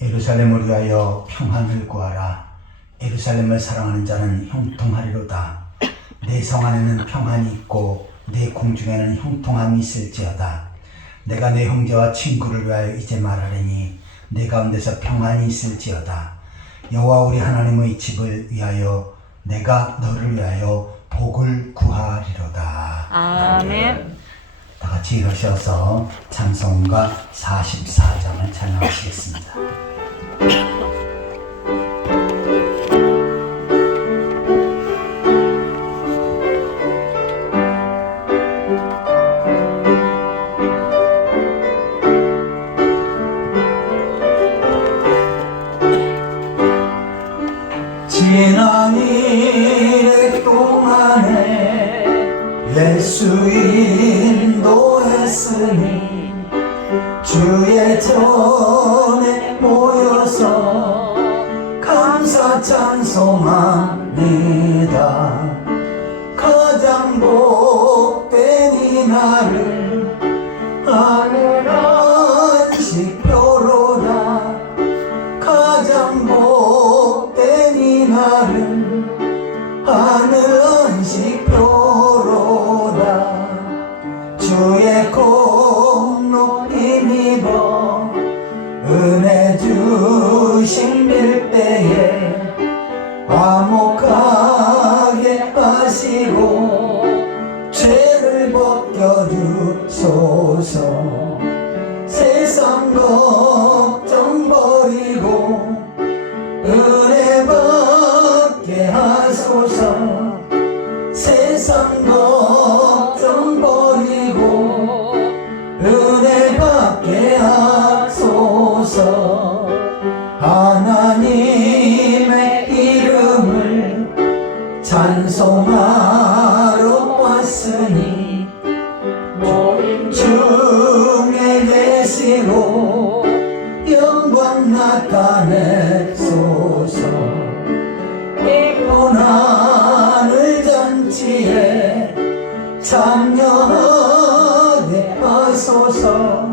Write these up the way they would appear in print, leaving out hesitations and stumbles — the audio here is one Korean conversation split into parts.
예루살렘을 위하여 평안을 구하라. 예루살렘을 사랑하는 자는 형통하리로다. 내 성 안에는 평안이 있고 내 공중에는 형통함이 있을지어다. 내가 내 형제와 친구를 위하여 이제 말하리니 내 가운데서 평안이 있을지어다. 여호와 우리 하나님의 집을 위하여 내가 너를 위하여 복을 구하리로다. 아멘. 다 같이 일어서서 찬송가 44장을 찬양하시겠습니다. 지난 일의 동안에 예수 인도했으니 주의 전에 모여서 감사 찬송합니다. 가장 복된 이날을 하늘 안식표로다. 가장 복된 이날은 하늘 안식표로다. 주의 공로 힘입어 은혜 주신 일대에 화목하게 하시고 죄를 벗겨주소서. 세상 걱정 버리고 은혜 받게 하소서. 세상 걱정 버리고 은혜 받게 하소서. 하나님의 이름을 찬송하러 왔으니 모임 중에 계시고 영광 나타내소서. 기쁜 하늘 잔치에 참여하게 하소서.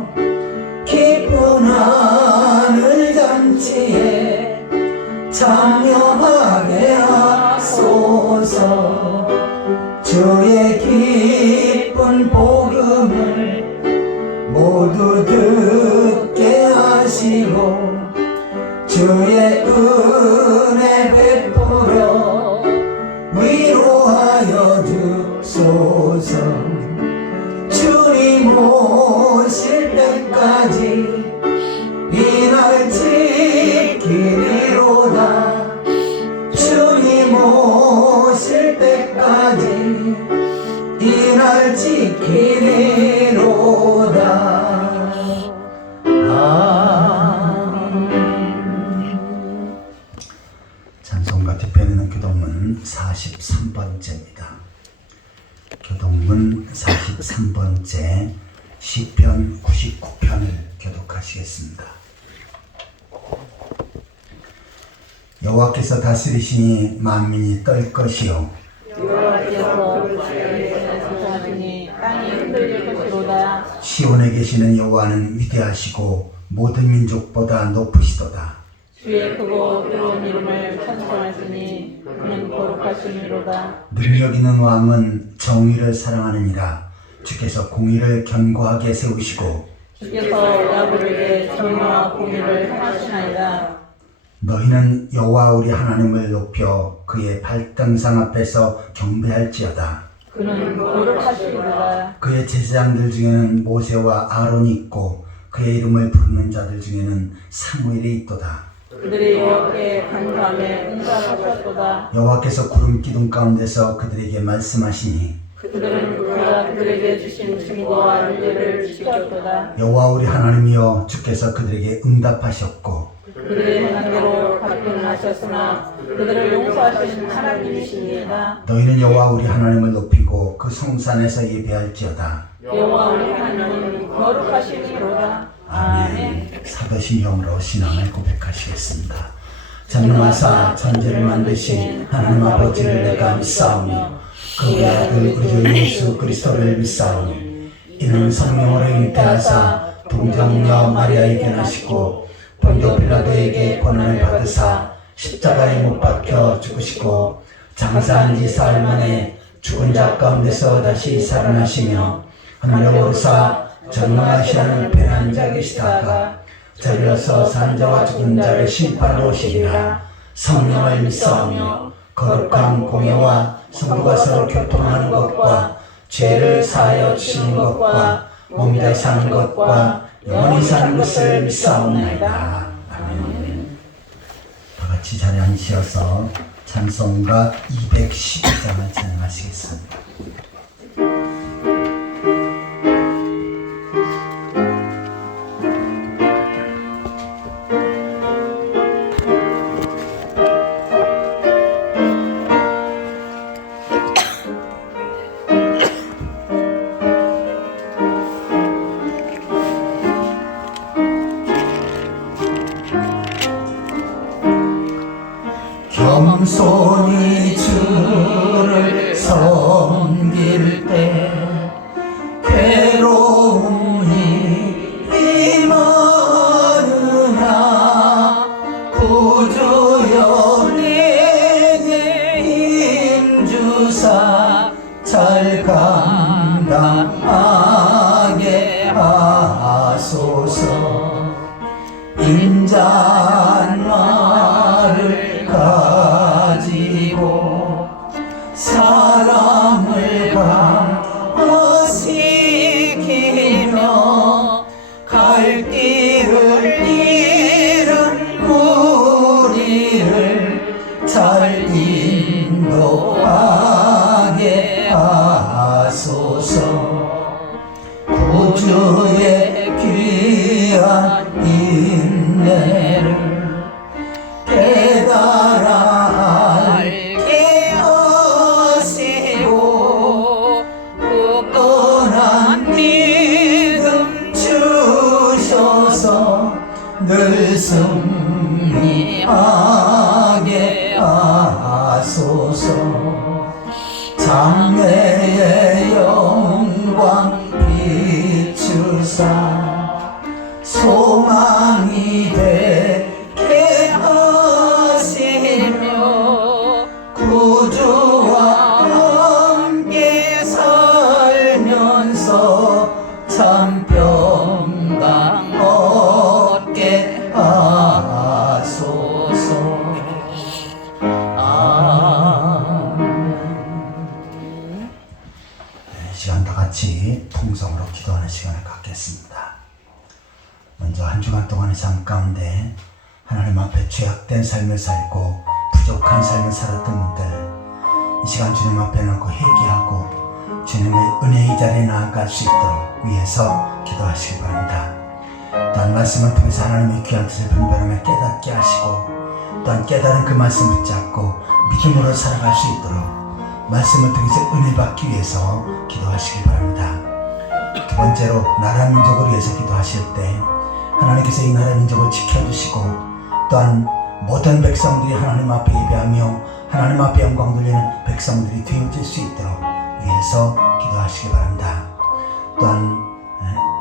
기쁜 하늘 잔치에 참여하게 하소서. 주의 기쁜 복음을 모두 듣게 하시고 주의 은혜 베풀어 위로하여 주소서. 주님 오실 때까지 이날 지키리로다. 주님 오실 때까지 이날 지키리로다. 찬송가 대표는 교동문 43번째입니다. 교동문 43번째 시편 99편을 교독하시겠습니다. 여호와께서 다스리시니 만민이 떨 것이요 여호와께서 다스리시니 땅이 흔들릴 것이로다. 시온에 계시는 여호와는 위대하시고 모든 민족보다 높으시도다. 주의 크고 의로운 이름을 찬송하시니 그는 거룩하시니로다. 능력 있는 왕은 정의를 사랑하느니라. 주께서 공의를 견고하게 세우시고 주께서 야곱에게 정의와 공의를 행하시나이다. 너희는 여호와 우리 하나님을 높여 그의 발등상 앞에서 경배할지어다. 그는 거룩하시리로다. 그의 제사장들 중에는 모세와 아론이 있고 그의 이름을 부르는 자들 중에는 사무엘이 있도다. 그들이 여호와께 간구하며 응답하셨도다. 여호와께서 구름 기둥 가운데서 그들에게 말씀하시니 그들은 그가 그들에게 주신 증거와 윤례를 지켰도다. 여호와 우리 하나님이여 주께서 그들에게 응답하셨고 그들의 행함대로 갚음하셨으나 그들을 용서하신 하나님이십니다. 너희는 여호와 우리 하나님을 높이고 그 그 성산에서 예배할지어다. 여호와 우리 하나님 거룩하심이로다. 아멘. 사도신경으로 신앙을 고백하시겠습니다. 전능하사 천지를 만드신 하나님 아버지를 내가 믿사오며 그의 아들 우리 주 예수 그리스도를 믿사오니 이는 성령으로 잉태하사 동정녀 마리아에게 나시고 본교 빌라도에게 고난을 받으사 십자가에 못 박혀 죽으시고 장사한 지 사흘 만에 죽은 자 가운데서 다시 살아나시며 하늘에 오르사 전능하시는 편한 자 계시다가 저리로서 산 자와 죽은 자를 심판하러 오시리라. 성령을 믿사오며 거룩한 공예와 성도가 서로 교통하는 것과 죄를 사하여 주시는 것과 몸이 사는 것과 영원히 사는 것을 믿사옵나이다. 아멘. 다같이 자리에 앉으셔서 찬송가 212장을 찬양하시겠습니다. 겸손히 주를 섬길 때 괴로움이 임하느냐 구주여 내게 힘주사 잘 감당하게 하소서. 인자말을 가지고 사람을 강화시키며 갈 길을 잃은 우리를 잘 인도하게 하소서. 구주의 귀한 인내를 깨달아 알게 하시고 굳건한 믿음 주셔서 늘 승리하게 하소서. 장래의 영광 비추사 소망이 되게 하시며 구주와 함께 살면서 참 평강 얻게 하소서. 이 시간 다 같이 통성으로 기도하는 시간을 갖겠습니다. 먼저 한 주간 동안의 삶 가운데 하나님 앞에 죄악된 삶을 살고 부족한 삶을 살았던 분들, 이 시간 주님 앞에 놓고 회개하고 주님의 은혜의 자리에 나아갈 수 있도록 위해서 기도하시기 바랍니다. 또한 말씀을 통해서 하나님의 귀한 뜻을 분별하며 깨닫게 하시고, 또한 깨달은 그 말씀 붙잡고 믿음으로 살아갈 수 있도록 말씀을 통해서 은혜 받기 위해서 기도하시기 바랍니다. 두 번째로 나라 민족을 위해서 기도하실 때 하나님께서 이 나라 민족을 지켜주시고, 또한 모든 백성들이 하나님 앞에 예배하며 하나님 앞에 영광 돌리는 백성들이 되어질 수 있도록 위해서 기도하시기 바랍니다. 또한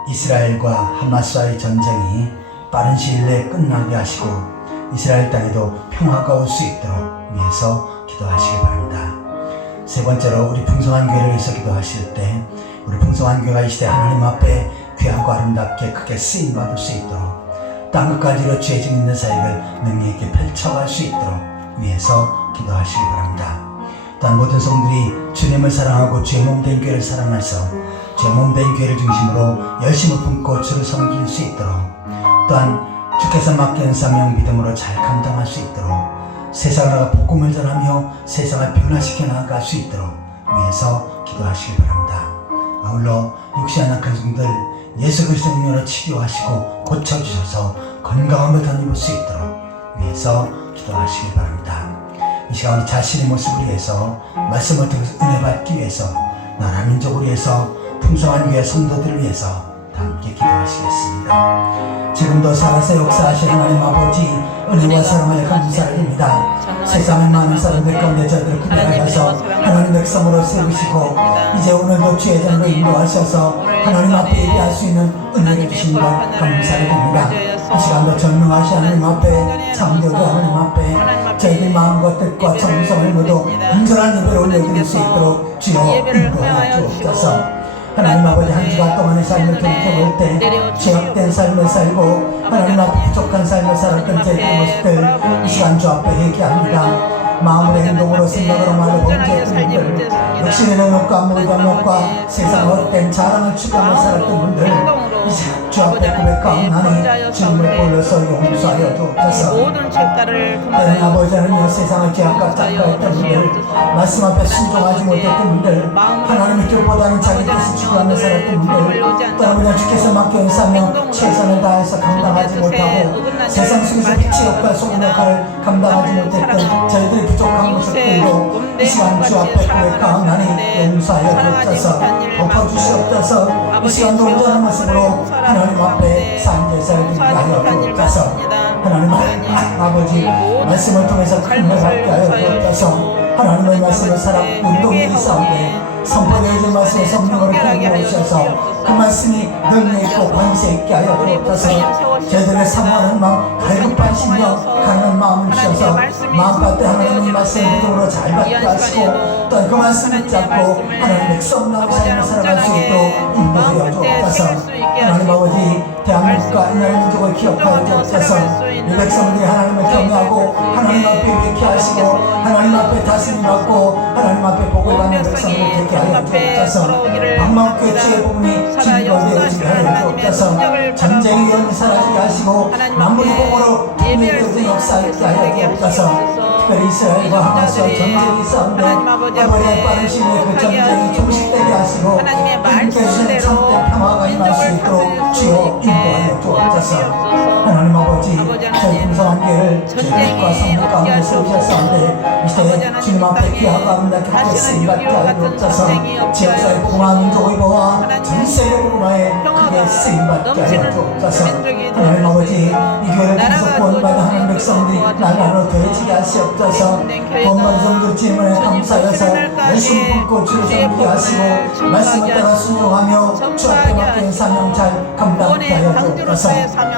이스라엘과 하마스와의 전쟁이 빠른 시일 내에 끝나게 하시고 이스라엘 땅에도 평화가 올 수 있도록 위해서 기도하시기 바랍니다. 세 번째로 우리 풍성한 교회를 위해서 기도하실 때 우리 풍성한 교회가 이 시대 하나님 앞에 귀하고 아름답게 크게 쓰임받을 수 있도록 땅끝까지로 죄짐 있는 사역을 능히 있게 펼쳐갈 수 있도록 위해서 기도하시기 바랍니다. 또한 모든 성들이 주님을 사랑하고 죄 몸된 교회를 사랑해서 죄 몸된 교회를 중심으로 열심을 품고 주를 섬길 수 있도록, 또한 주께서 맡기는 사명 믿음으로 잘 감당할 수 있도록 세상을 나가 복음을 전하며 세상을 변화시켜 나아갈 수 있도록 위해서 기도하시기 바랍니다. 아울러 육신의 약한 성들 예수 그리스도 이름으로 치료하시고 고쳐주셔서 건강함을 덧입을 수 있도록 위해서 기도하시기 바랍니다. 이 시간 우리 자신의 모습을 위해서 말씀을 통해서 은혜 받기 위해서 나라 민족을 위해서 풍성한 교회 성도들을 위해서 다 함께 기도하시겠습니다. 지금도 살아서 역사하신 하나님 아버지 은혜와 사랑을 감사를 드립니다. 세상의 많은 사람들 가운데 저희들을 구별하셔서 하나님 백성으로 세우시고 이제 오늘도 주의 전으로 인도하셔서 하나님 앞에 예배할 수 있는 은혜를 주신 것 감사를 드립니다. 이 시간도 전능하신 하나님 앞에 창조주 하나님 앞에 저희들 마음과 뜻과 정성을 모두 온전한 예배를 올려드릴 수 있도록 주여 인도하여 주옵소서. 하나님 아버지 한 주간 동안의 삶을 돌이켜볼 때 죄악된 삶을 살고 하나님 앞에 부족한 삶을 살았던 저희들의 모습들 이 시간 주 앞에 회개합니다. 마음으로 행동으로 생각으로 말로 범죄했던 분들, 역시 내 능력과 모든 능력과 세상 헛된 자랑을 추구하며 살았던 분들 이 시간 주 앞에 고백하오나니 주님을 불러서 용서하여 주옵소서. 모든 죄가를 하나님 아버지 하나님 세상을 죄악과 짝가했던 분들, 말씀 앞에 순종하지 못했던 분들, 하나님의 뜻보다는 자기 뜻을 추구하며 살았던 분들, 또 아버지 주께서 맡겨온 사명 최선을 다해서 감당하지 못하고 세상 속에서 빛의 역할 속의 역할을 감당하지 못했던 저희들의 부족한 모습들도 이 시간 주 앞에 고백하오나니 용서하여 주옵소서. 덮어주시옵소서. 이 시간도 온전한 모습으로 하나님 앞에 산제사를 드리게 하여 주옵소서. 하나님 아버지 말씀을 통해서 큰 은혜 받게 하여 주옵소서. 하나님의 말씀을 살아 운동이 싸우되 선포되어진 말씀의 성령으로 기름부으셔서 그 말씀이 능력 있고 권세 있게 하여 주옵소서. 저희들의 사모하는 마음 갈급하시며 가는 마음을 주셔서 마음밭에 하나님의 말씀을 믿음으로 잘 받게 하시고 또 그 말씀을 붙잡고 하나님의 백성나무 삶을 살아갈 수 있도록 인도하여 주옵소서. 하나님 아버지 대한민국과 이 나라 민족을 기억하여 주옵소서. 이 백성들이 하나님을 경외하고 하나님 앞에 예배케 하시고 하나님 앞에 다스림 받고 하나님 앞에 복을 받는 백성들을 되게 하여 주옵소서. 방망교회 주의 복음이 진보되어지게 하여 주옵소서. 전쟁의 위험이 사라지게 하시고 만물의 복으로 통일되어진 역사 있게 하여 주옵소서. 특별히 이스라엘과 하마스와 전쟁이 싸운데 아버지의 빠른 시일에 그 전쟁이 종식되게 하시고 주께주신 참된 평화가 임할 수 있도록 주여 인도하여 주옵소서. 하나님 아버지 저희 풍성한 교회를 주님과 성령 가운데 세우셨사온데 이 시대에 주님 앞에 귀하고 아름답게 쓰임받게 하여 주옵소서. 지역사회 복음화 민족의 보화 전세계 복음화에 크게 쓰임받게 하여 주옵소서. 하나님 아버지 이 교회를 통해서 구원받은 하나님 백성들이 나라로 더해지게 하시옵소서. 구원받은 성도 질문에 감사해서 열심히 품고 주를 섬기게 하시고 말씀을 따라 순종하며 주 앞에 맡긴 사명 잘 감당하게 하여 주옵소서.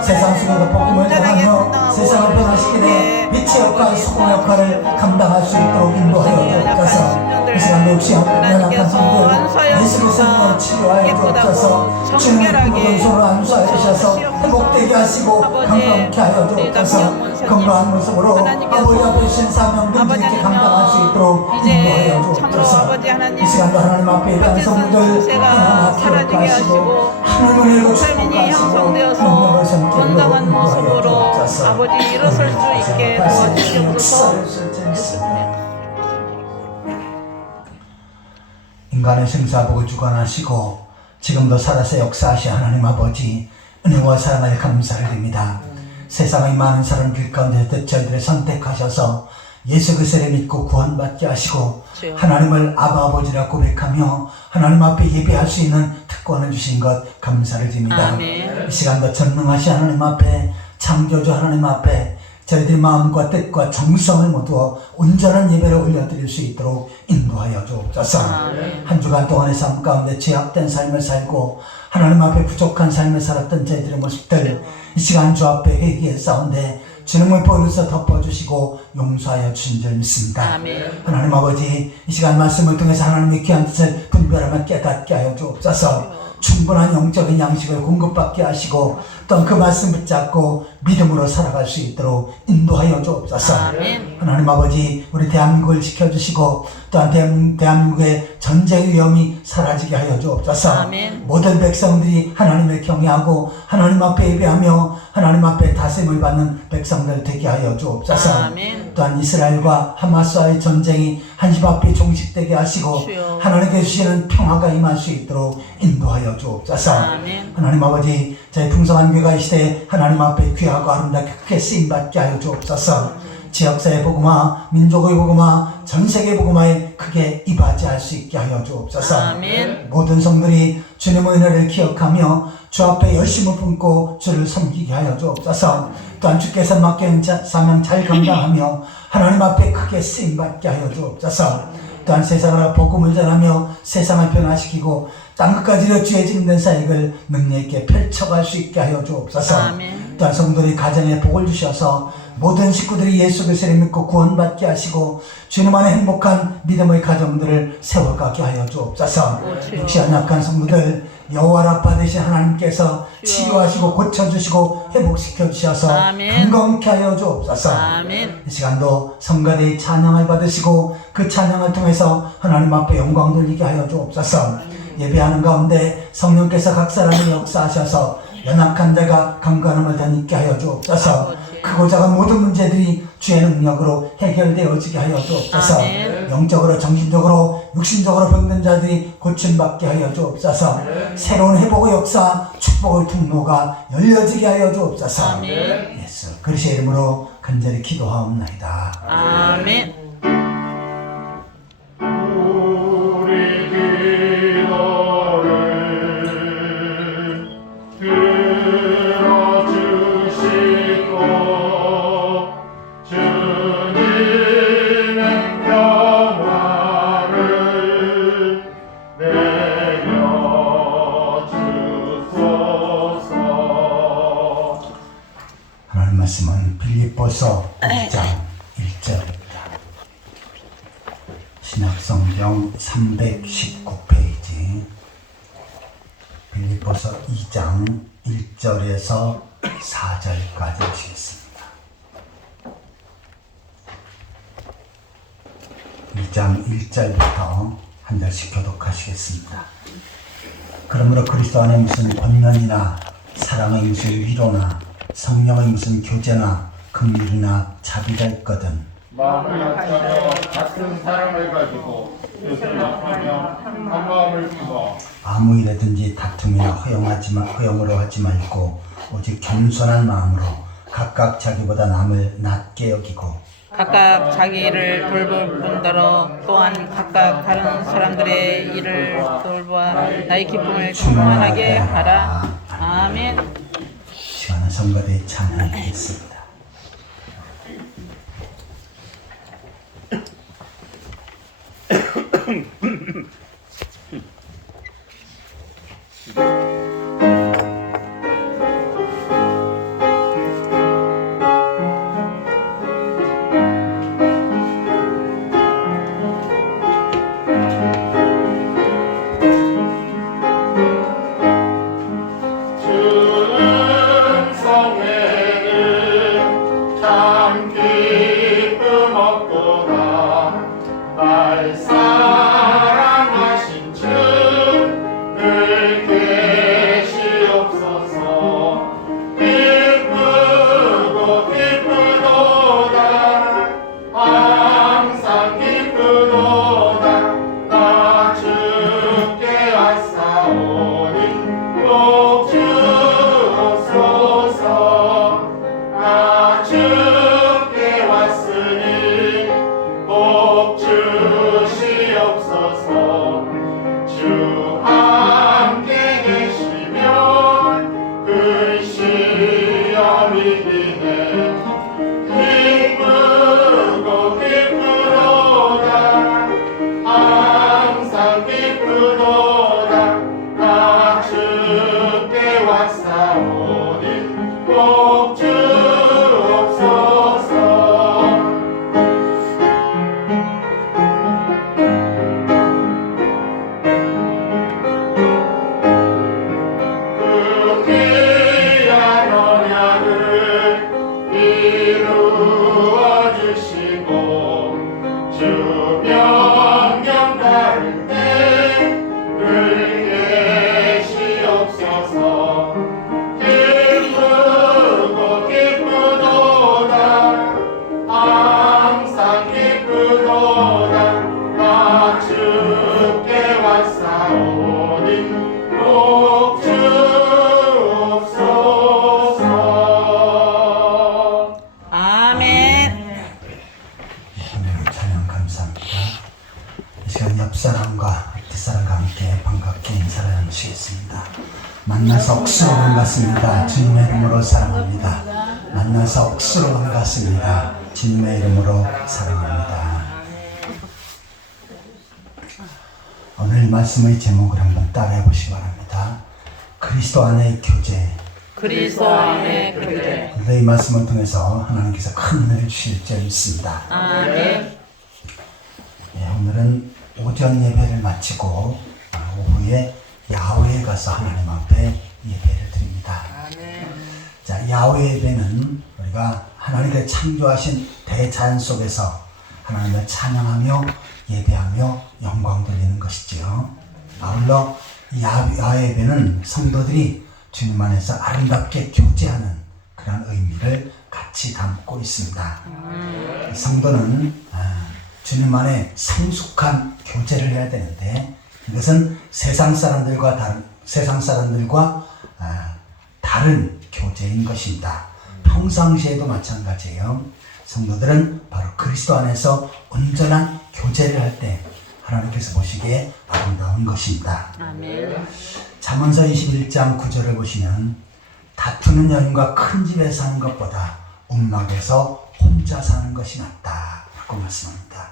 세상 속에서 복음을 전하며 세상을 변화시키되 빛의 역할, 소금의 역할을 감당할 수 있도록 인도하여 주옵소서. 이 시간도 역시 연약한 성들 예수 그리스도로 치료하여 주옵소서. 주님의 모든 손으로 안수하여 주셔서 회복되게 하시고 건강케 하여 주옵소서. 건강한 모습으로 아버지 앞에 주신 사명 능력있게 감당할 수 있도록 인도하여 주옵소서. 이 시간도 하나님 앞에 일하는 성도들 하나하나 기억하시고 하나님을 일고 축복하시고 능력을 섬기고 인도하여 주옵소서. 아버지 일어설 수 있게 도와주시옵소서. 인간의 생사복을 주관하시고 지금도 살아서 역사하신 하나님 아버지 은혜와 사랑을 감사를 드립니다. 세상의 많은 사람들 가운데 저희들을 선택하셔서 예수 그리스도를 믿고 구원받게 하시고 하나님을 아바 아버지라 고백하며 하나님 앞에 예배할 수 있는 특권을 주신 것 감사를 드립니다. 아멘. 이 시간도 전능하신 하나님 앞에 창조주 하나님 앞에 저희들의 마음과 뜻과 정성을 모두 온전한 예배를 올려드릴 수 있도록 인도하여 주옵소서. 한 주간 동안의 삶 가운데 죄악된 삶을 살고 하나님 앞에 부족한 삶을 살았던 저희들의 모습들 이 시간 주 앞에 회개했사온데 주님을 보여서 덮어주시고 용서하여 주신 줄 믿습니다. 아멘. 하나님 아버지 이 시간 말씀을 통해서 하나님의 귀한 뜻을 분별하며 깨닫게 하여 주옵소서. 충분한 영적인 양식을 공급받게 하시고 또 그 말씀 붙잡고 믿음으로 살아갈 수 있도록 인도하여 주옵소서. 아멘. 하나님 아버지 우리 대한민국을 지켜주시고 또한 대한민국의 전쟁 위험이 사라지게 하여 주옵소서. 아멘. 모든 백성들이 하나님을 경외하고 하나님 앞에 예배하며 하나님 앞에 다스림을 받는 백성들 되게 하여 주옵소서. 아멘. 또한 이스라엘과 하마스와의 전쟁이 한시 앞에 종식되게 하시고 주여. 하나님께 주시는 평화가 임할 수 있도록 인도하여 주옵소서. 아멘. 하나님 아버지 저희 풍성한 교회가 이 시대에 하나님 앞에 귀하고 아름답게 크게 쓰임받게 하여 주옵소서. 지역사회 복음화, 민족의 복음화, 전세계 복음화에 크게 이바지할 수 있게 하여 주옵소서. 아멘. 모든 성들이 주님의 은혜를 기억하며 주 앞에 열심을 품고 주를 섬기게 하여 주옵소서. 또한 주께서 맡겨진 사명 잘 감당하며 하나님 앞에 크게 쓰임받게 하여 주옵소서. 또한 세상으로 복음을 전하며 세상을 변화시키고 땅끝까지로 주의 증된 사역을 능력 있게 펼쳐갈 수 있게 하여 주옵소서. 아멘. 또한 성도들이 가정에 복을 주셔서 모든 식구들이 예수 그리스도를 믿고 구원받게 하시고 주님 안에 행복한 믿음의 가정들을 세워가게 하여 주옵소서. 역시 연약한 성도들 여호와 라파 되신 하나님께서 치료하시고 고쳐주시고 회복시켜 주셔서 아멘. 건강케 하여 주옵소서. 아멘. 이 시간도 성가대의 찬양을 받으시고 그 찬양을 통해서 하나님 앞에 영광 돌리게 하여 주옵소서. 예배하는 가운데 성령께서 각 사람을 역사하셔서 연약한 자가 강건함을 더 있게 하여 주옵소서. 크고 작은 모든 문제들이 주의 능력으로 해결되어지게 하여 주옵소서. 아멘. 영적으로 정신적으로 육신적으로 병든 자들이 고침받게 하여 주옵소서. 새로운 회복의 역사 축복의 통로가 열려지게 하여 주옵소서. 아멘. 예수 그리스도의 이름으로 간절히 기도하옵나이다. 아멘. 하나님 말씀은 빌립보서 1장 1절입니다. 신약성경 319페이지 빌립보서 2장 1절에서 4절까지 보시겠습니다. 2장 1절부터 한 절씩 교독하시겠습니다. 그러므로 그리스도 안에 무슨 권면이나 사랑의 무슨 위로나 성령의 무슨 교제나 긍휼이나 자비가 있거든 마음을 합하여 같은 사랑을 가지고 뜻을 합하며 한 마음을 품어 아무 일에든지 다툼이나 허영으로 하지 말고 오직 겸손한 마음으로 각각 자기보다 남을 낮게 여기고 각각 자기를 돌볼 뿐더러 또한 각각 다른 사람들의 일을 돌보아 나의 기쁨을 충만하게 하라. 아멘. 시간은 성가대의 찬양이겠습니다. 주는 성회는 참 기쁨 얻도다 날 사랑하신 주 늘 계시옵소서 기쁘고 기쁘도다 항상 기쁘도다 나 주께 왔사오니 복 주옵소서 나 주께 왔으니 복 주시옵소서 주 함께 계시면 그 시험이 이기네 기쁘고 기쁘도다 항상 기쁘도다 나 주께 왔사오니 복 주옵소서 그 귀한 언약을 이루어 주시고 주 명령 따를 때늘 계시옵소서 기쁘고 기쁘도다 항상 기쁘도다 나 주께 왔사오니 복 주옵소서 아멘. 나누시겠습니다. 만나서 억수로 반갑습니다. 주님의 이름으로 사랑합니다. 만나서 억수로 반갑습니다. 주님의 이름으로 사랑합니다. 오늘 말씀의 제목을 한번 따라해 보시기 바랍니다. 그리스도 안의 교제. 그리스도 안의 교제. 이 말씀을 통해서 하나님께서 큰 은혜를 주실 줄 믿습니다. 아멘. 오늘은 오전 예배를 마치고 오후에 야외에 가서 하나님 앞에 예배를 드립니다. 자, 야외 예배는 우리가 하나님께 창조하신 대자연 속에서 하나님을 찬양하며 예배하며 영광 돌리는 것이지요. 아울러 야외 예배는 성도들이 주님 안에서 아름답게 교제하는 그런 의미를 같이 담고 있습니다. 성도는 주님 안에 성숙한 교제를 해야 되는데 이것은 세상 사람들과 다른 교제인 것입니다. 평상시에도 마찬가지예요. 성도들은 바로 그리스도 안에서 온전한 교제를 할 때 하나님께서 보시기에 아름다운 것입니다. 아멘. 잠언서 21장 9절을 보시면 다투는 여인과 큰 집에 사는 것보다 움막에서 혼자 사는 것이 낫다 라고 말씀합니다.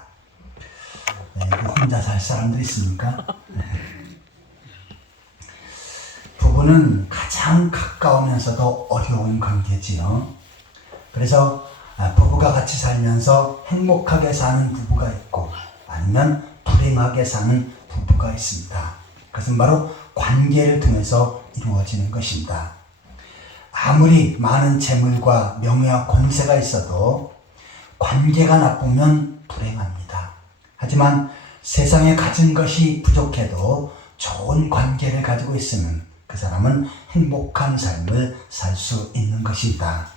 혼자 살 사람들 있습니까? 부부는 가장 가까우면서도 어려운 관계지요. 그래서 부부가 같이 살면서 행복하게 사는 부부가 있고 아니면 불행하게 사는 부부가 있습니다. 그것은 바로 관계를 통해서 이루어지는 것입니다. 아무리 많은 재물과 명예와 권세가 있어도 관계가 나쁘면 불행합니다. 하지만 세상에 가진 것이 부족해도 좋은 관계를 가지고 있으면 그 사람은 행복한 삶을 살 수 있는 것입니다.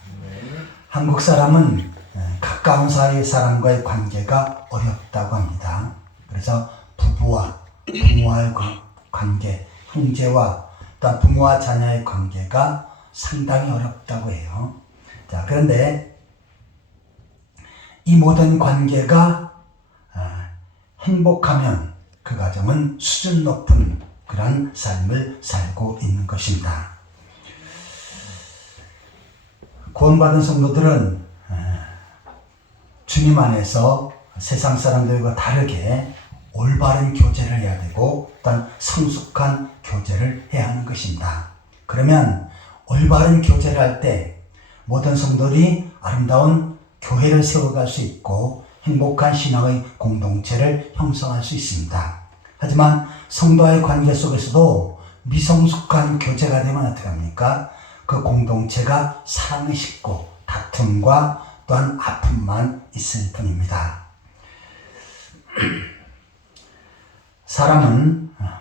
한국 사람은 가까운 사이 사람과의 관계가 어렵다고 합니다. 그래서 부부와 부모와의 관계, 형제와 또 부모와 자녀의 관계가 상당히 어렵다고 해요. 자, 그런데 이 모든 관계가 행복하면 그 가정은 수준 높은 그런 삶을 살고 있는 것입니다. 구원받은 성도들은 주님 안에서 세상 사람들과 다르게 올바른 교제를 해야 되고 또한 성숙한 교제를 해야 하는 것입니다. 그러면 올바른 교제를 할 때 모든 성도들이 아름다운 교회를 세워갈 수 있고 행복한 신앙의 공동체를 형성할 수 있습니다. 하지만 성도와의 관계 속에서도 미성숙한 교제가 되면 어떻게 합니까? 그 공동체가 사랑이 식고 다툼과 또한 아픔만 있을 뿐입니다.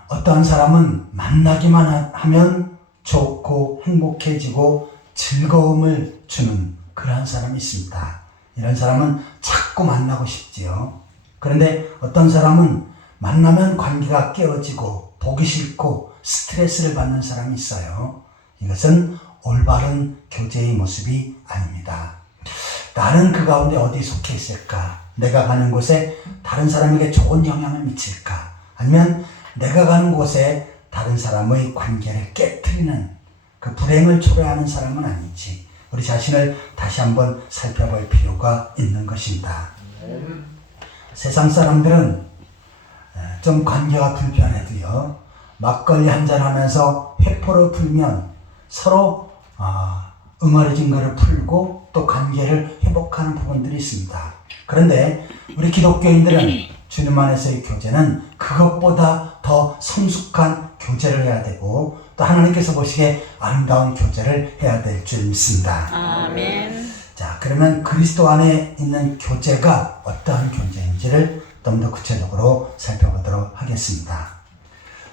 어떠한 사람은 만나기만 하면 좋고 행복해지고 즐거움을 주는 그러한 사람이 있습니다. 이런 사람은 자꾸 만나고 싶지요. 그런데 어떤 사람은 만나면 관계가 깨어지고 보기 싫고 스트레스를 받는 사람이 있어요. 이것은 올바른 교제의 모습이 아닙니다. 나는 그 가운데 어디 속해 있을까? 내가 가는 곳에 다른 사람에게 좋은 영향을 미칠까? 아니면 내가 가는 곳에 다른 사람의 관계를 깨트리는 그 불행을 초래하는 사람은 아니지. 우리 자신을 다시 한번 살펴볼 필요가 있는 것입니다. 세상 사람들은 좀 관계가 불편해도요, 막걸리 한잔 하면서 회포를 풀면 서로 응어리진 것을 풀고 또 관계를 회복하는 부분들이 있습니다. 그런데 우리 기독교인들은 주님 안에서의 교제는 그것보다 더 성숙한 교제를 해야 되고 또 하나님께서 보시기에 아름다운 교제를 해야 될 줄 믿습니다. 아멘. 자, 그러면 그리스도 안에 있는 교제가 어떠한 교제인지를 좀 더 구체적으로 살펴보도록 하겠습니다.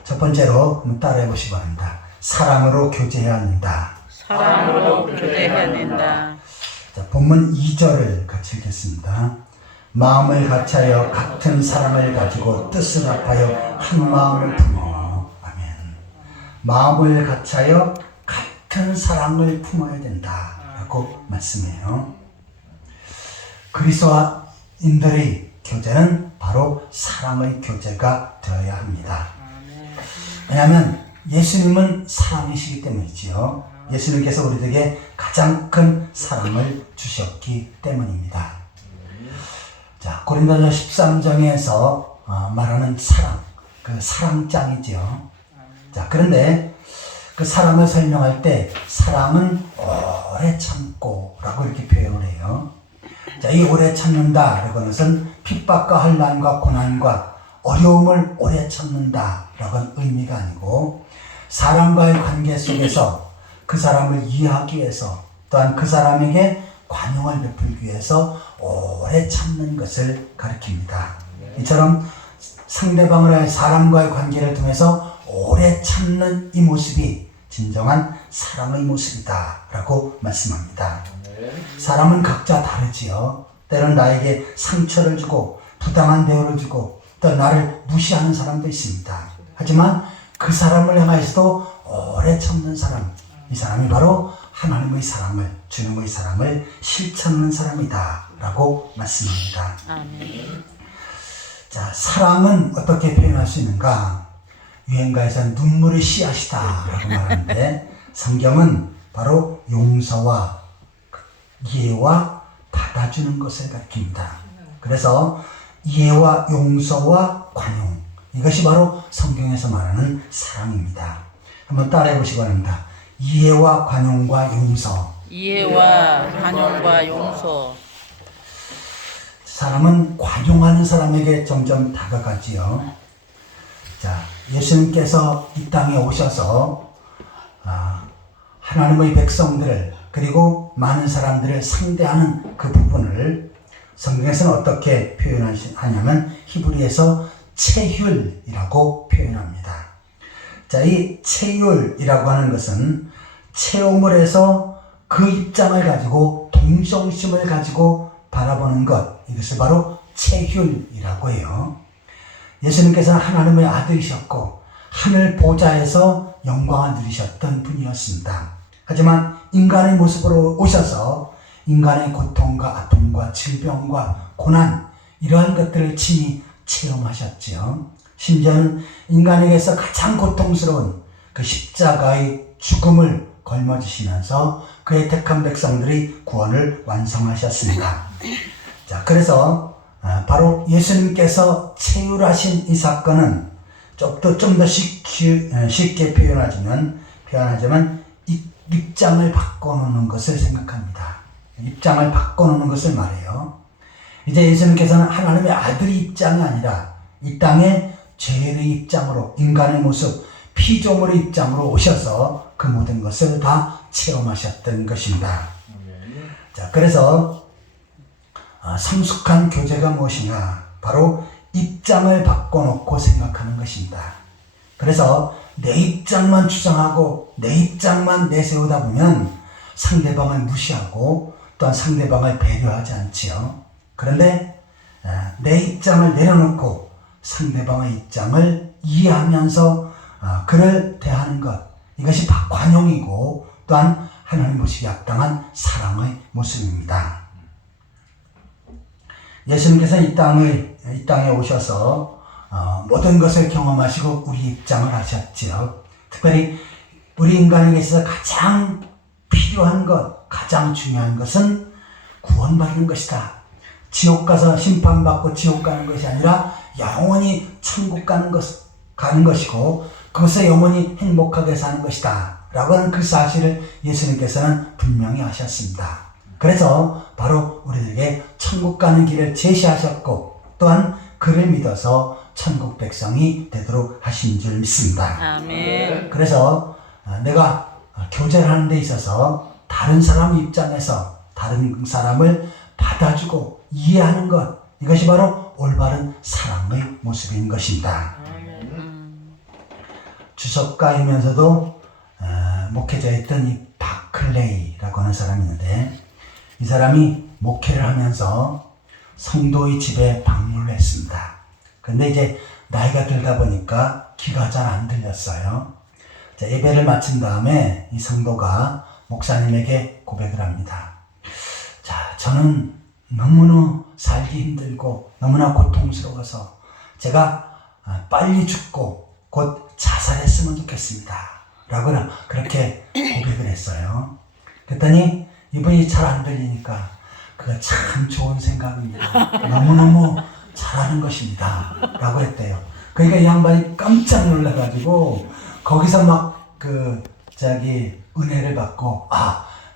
첫 번째로 한번 따라해 보시기 바랍니다. 사랑으로 교제해야 한다. 사랑으로 교제해야 된다. 자, 본문 2절을 같이 읽겠습니다. 마음을 같이하여 같은 사랑을 가지고 뜻을 합하여 한 마음을 품어. 아멘. 마음을 같이하여 같은 사랑을 품어야 된다 라고 말씀해요. 그리스도인들의 교제는 바로 사랑의 교제가 되어야 합니다. 왜냐하면 예수님은 사랑이시기 때문이지요. 예수님께서 우리에게 가장 큰 사랑을 주셨기 때문입니다. 자, 고린도서 13장에서 말하는 사랑, 그 사랑장이지요. 자, 그런데 그 사랑을 설명할 때 사랑은 오래 참고라고 이렇게 표현을 해요. 자, 이 오래 참는다라고 하는 것은 핍박과 환난과 고난과 어려움을 오래 참는다라고 하는 의미가 아니고 사람과의 관계 속에서 그 사람을 이해하기 위해서 또한 그 사람에게 관용을 베풀기 위해서 오래 참는 것을 가리킵니다. 이처럼 상대방을 사람과의 관계를 통해서 오래 참는 이 모습이 진정한 사랑의 모습이다 라고 말씀합니다. 사람은 각자 다르지요. 때로는 나에게 상처를 주고 부당한 대우를 주고 또 나를 무시하는 사람도 있습니다. 하지만 그 사람을 향해서도 오래 참는 사람, 이 사람이 바로 하나님의 사랑을, 주님의 사랑을 실천하는 사람이다 라고 말씀합니다. 자, 사랑은 어떻게 표현할 수 있는가? 유행가에서는 눈물의 씨앗이다 라고 말하는데 성경은 바로 용서와 이해와 받아주는 것을 가리킵니다. 그래서 이해와 용서와 관용, 이것이 바로 성경에서 말하는 사랑입니다. 한번 따라해 보시기 바랍니다. 이해와 관용과 용서. 이해와 관용과 용서. 사람은 관용하는 사람에게 점점 다가가지요. 자, 예수님께서 이 땅에 오셔서 하나님의 백성들을 그리고 많은 사람들을 상대하는 그 부분을 성경에서는 어떻게 표현하냐면 히브리에서 체휼이라고 표현합니다. 자, 이 체휼이라고 하는 것은 체험을 해서 그 입장을 가지고 동정심을 가지고 바라보는 것, 이것을 바로 체휼이라고 해요. 예수님께서는 하나님의 아들이셨고 하늘 보좌에서 영광을 누리셨던 분이었습니다. 하지만 인간의 모습으로 오셔서 인간의 고통과 아픔과 질병과 고난, 이러한 것들을 친히 체험하셨지요. 심지어는 인간에게서 가장 고통스러운 그 십자가의 죽음을 걸머지시면서 그의 택한 백성들의 구원을 완성하셨습니다. 자, 그래서 바로 예수님께서 체휼하신 이 사건은 좀 더 쉽게 표현하자면 입장을 바꿔놓는 것을 생각합니다. 입장을 바꿔놓는 것을 말해요. 이제 예수님께서는 하나님의 아들의 입장이 아니라 이 땅에 죄의 입장으로, 인간의 모습, 피조물의 입장으로 오셔서 그 모든 것을 다 체험하셨던 것입니다. 자, 그래서 성숙한 교제가 무엇이냐? 바로 입장을 바꿔놓고 생각하는 것입니다. 그래서 내 입장만 주장하고 내 입장만 내세우다 보면 상대방을 무시하고 또한 상대방을 배려하지 않지요. 그런데 내 입장을 내려놓고 상대방의 입장을 이해하면서 그를 대하는 것, 이것이 관용이고 또한 하나님 보시기에 합당한 사랑의 모습입니다. 예수님께서 이 땅에 오셔서 모든 것을 경험하시고 우리 입장을 하셨지요. 특별히 우리 인간에게 있어서 가장 필요한 것, 가장 중요한 것은 구원받는 것이다. 지옥 가서 심판받고 지옥 가는 것이 아니라 영원히 천국 가는 것이고 그것에 영원히 행복하게 사는 것이다 라고 하는 그 사실을 예수님께서는 분명히 하셨습니다. 그래서 바로 우리들에게 천국 가는 길을 제시하셨고 또한 그를 믿어서 천국 백성이 되도록 하신 줄 믿습니다. 아멘. 그래서 내가 교제를 하는 데 있어서 다른 사람 입장에서 다른 사람을 받아주고 이해하는 것, 이것이 바로 올바른 사랑의 모습인 것입니다. 주석가이면서도 목회자였던 이 바클레이라고 하는 사람이 있는데 이 사람이 목회를 하면서 성도의 집에 방문을 했습니다. 그런데 이제 나이가 들다 보니까 귀가 잘 안 들렸어요. 자, 예배를 마친 다음에 이 성도가 목사님에게 고백을 합니다. 자, 저는 너무나 살기 힘들고 너무나 고통스러워서 제가 빨리 죽고 곧 자살했으면 좋겠습니다. 않겠습니다. 라고 그렇게 고백을 했어요. 그랬더니 이분이 잘 안 들리니까 그거 참 좋은 생각입니다. 너무너무 잘하는 것입니다. 라고 했대요. 그러니까 이 양반이 깜짝 놀라가지고 거기서 막 은혜를 받고